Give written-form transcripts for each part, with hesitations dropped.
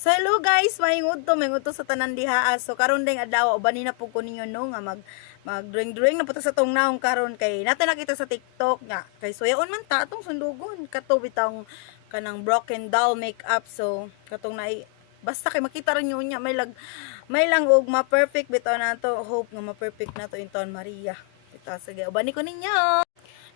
So hello guys, maingod to sa tanan diha. So karon ding adlaw ubani na pud ko ninyo no nga mag drawing na puta sa tong naong karon kay natin nakita sa TikTok nga kay suyaon man ta atong sundugon kato bitang kanang broken doll makeup. So katong basta kay makita rin nyo niya may lang og ma-perfect bitaw nato. Hope nga ma-perfect nato in taon Maria. Bitaw sige ubani ko ninyo.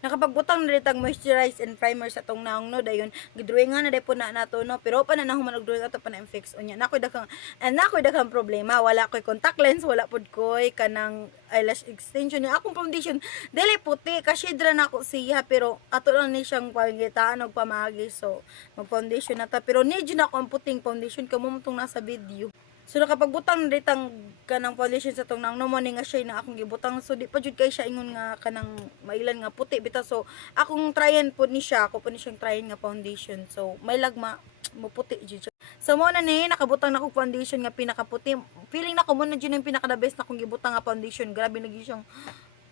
Nakapagbutang na ditang moisturize and primer sa tong naong no dayon gidrawingan na day po na nato no pero pa na nahuman og drawing ato pa na fix unya nakoy daghang problema, wala koy contact lens, wala pud koy kanang eyelash extension ni akong foundation dili puti kasi dra na ako siya pero ato lang ni siyang pangitaan og pamagi. So mag foundation na ta pero need na ako ang puting foundation kamo mong nasa video. So nakapagbutang ditang kanang foundation sa tong nang no morning nga shade na akong gibutang. So di pa jud kay siya ingon nga kanang mailan nga puti bitaw. So akong tryan pud ni siya, ako pud ni siyang tryan nga foundation. So may lagma mo puti jud siya. So mo na ni nakabutang na akong foundation nga pinakaputi. Feeling na ko mo na jud yung pinaka the best na akong gibutang nga foundation. Grabe lagi siyang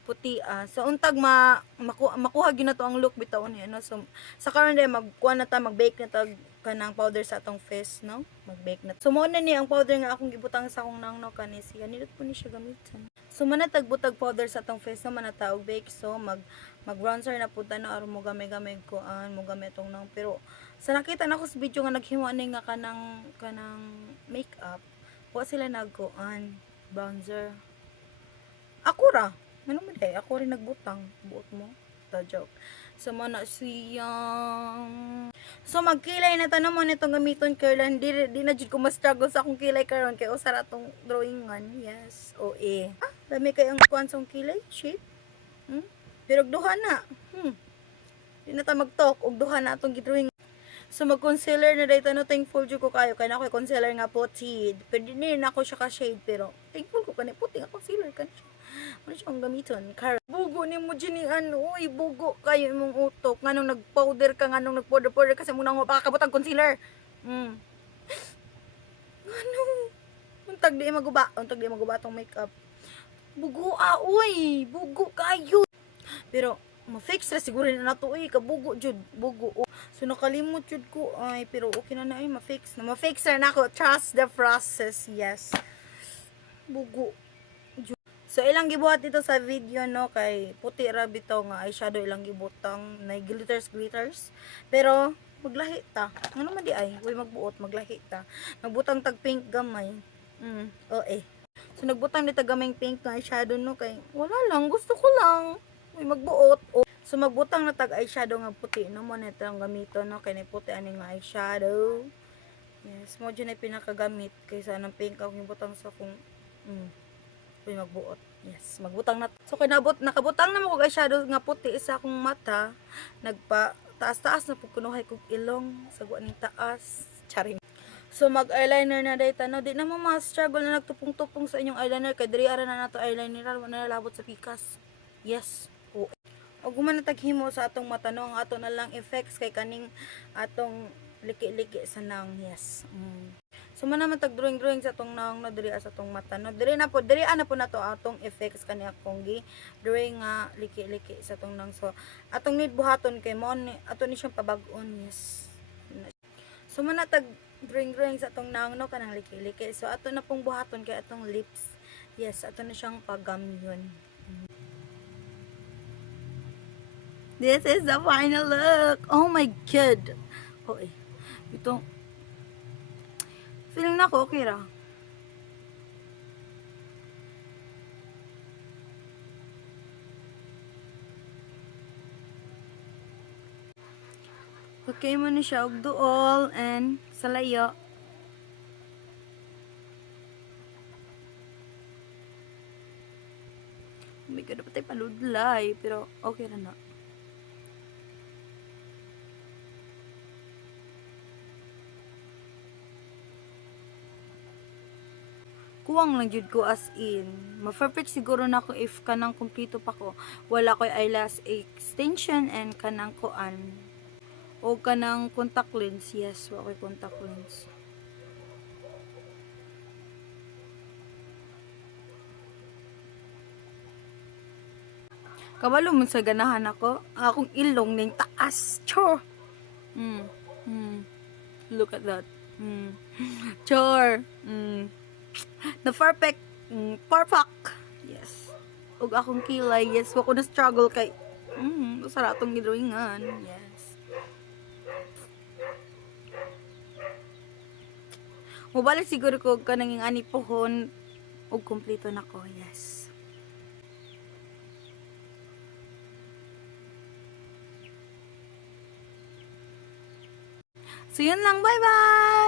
puti so untag makuha gyud na to ang look bitaw ni ano. So sa karon day magkuha na ta, mag-bake na ta kanang powder sa atong face no, mag-bake na. So mo na ni ang powder nga akong gibutang sa akong nang no kanis siya nilot po ni siya gamiton. So manatag butag powder sa atong face no manata og bake. So mag bronzer na pud na aron mo gamay-gamay ko mo gamay tong nang. Pero sa nakita nako sa video nga naghiwa ni nga kanang makeup wa sila nagkuan bronzer. Ako ra ano man day ako rin nagbutang buot mo ta joke. So mana siyang so magkilay na tanong mo nitong gamiton karon di na jud ko ma-struggle sa akong kilay karon kay usara tong drawingan. Yes o dami kay ang kuan sa kilay shape pero duha na di na ta mag-talk og duha na atong gidrawing. So mag-concealer na dayta no, thankful jud ko kayo kay nako concealer nga puti pero di na ako siya ka shade pero thankful ko kani puti nga concealer kan siya. Ano siya ang gamiton? Bugo ni mo dyan uy, bugo kayo imong utok. Nganong nag-powder ka, nganong nag-powder ka sa muna nga pakakabot ang concealer. Ano? Untag di maguba tong makeup. Bugo uy, bugo kayo. Pero, ma-fix na siguro na nato, uy, kabugo jud, bugo. So, nakalimot jud ko, ay, pero okay na na, ma-fix na. Ma-fix na ako, trust the process, yes. Bugo. So ilang gibuhat dito sa video no kay puti ra bitaw nga eyeshadow ilang gibutang na glitters pero maglahi ta ngano man di ay way magbuot maglahi ta nagbutang tag pink gamay so nagbutang dito gamay pink nga eyeshadow no kay wala lang gusto ko lang way magbuot so magbutang na tag eyeshadow nga puti no mo nito ang gamiton no kay puti ani nga eyeshadow. Yes mo jud na pinakagamit kaysa nang pink ang gibutang sa kung uy magbuot. Yes, magbutang na. So nakabutang na mo kog eyeshadow nga puti sa akong mata. Nagpa taas-taas na pud kunuhay kog ilong sa guaning taas. Charing. So mag-eyeliner na dayta no. Di na mo ma-struggle na nagtupong-tupong sa inyong eyeliner kay diri ara na nato eyeliner wala na labot sa pikas. Yes. O guman na taghimo sa atong mata no, ang ato na lang effects kay kaning atong liki-liki sa nang. Yes. So man naman tag drawing sa atong naong no diri sa atong mata no. Diri na po nato atong effects kani akong gi drawing nga liki-liki sa atong nang. So atong need buhaton kay mo ato ni siyang pabag-on. Yes. So man tag drawing sa atong naong no kanang liki-liki. So ato na pong buhaton kay atong lips. Yes, ato na siyang pagamyon. This is the final look. Oh my god. Ito feeling na ko okay ra. Okay mo na siya og duol and sa layo. Oh my god, dapat tayo paludlay pero okay ra na. Kuwang lang jud ko as in. Ma-perfect siguro na ko if kanang kompleto pa ko. Wala ko'y eyelash extension and kanang kuan. O kanang contact lens. Yes, wala ko'y contact lens. Kabalo mo sa ganahan ako. Akong ilong ning taas. Chor! Look at that. Char. Na perfect. Perfect. Yes. Ug akong kilay. Yes. Wa ko na struggle kay. Usara atong gidrawingan. Yes. Mubalik siguro ko kanang ani pohon. Ug kompleto na ko. Yes. So, yun lang. Bye-bye!